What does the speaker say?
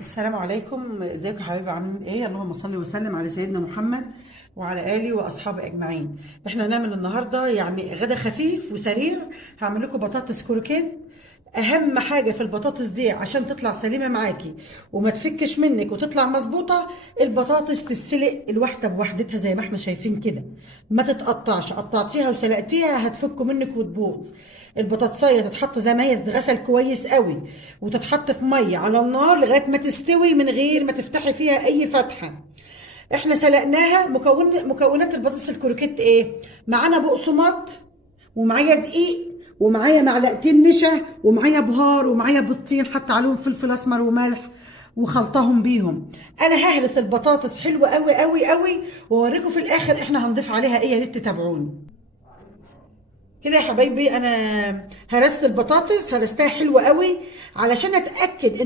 السلام عليكم، ازيكم يا حبايبي؟ عاملين ايه؟ اللهم صل وسلم على سيدنا محمد وعلى اله واصحابه اجمعين. احنا هنعمل النهارده يعني غدا خفيف وسريع. هعمل لكم بطاطس كروكيت. اهم حاجه في البطاطس دي عشان تطلع سليمه معاكي وما تفكش منك وتطلع مظبوطه، البطاطس تتسلق الواحده بوحدتها زي ما احنا شايفين كده، ما تتقطعش. قطعتيها وسلقتيها هتفك منك وتبوظ. البطاطسيه تتحط زي ما هي، تتغسل كويس قوي وتتحط في ميه على النار لغايه ما تستوي من غير ما تفتحي فيها اي فتحه. احنا سلقناها. مكونات البطاطس الكروكيت ايه؟ معانا بقسماط، ومعايا دقيق، ومعايا معلقتين نشا، ومعايا بهار، ومعايا بيضتين حتى عليهم فلفل اسمر وملح وخلطهم بيهم. انا ههرس البطاطس حلوه قوي قوي قوي واوريكم في الاخر احنا هنضيف عليها ايه. يا ريت تتابعوني كده يا حبايبي. انا هرست البطاطس، هرستها حلوه قوي علشان اتاكد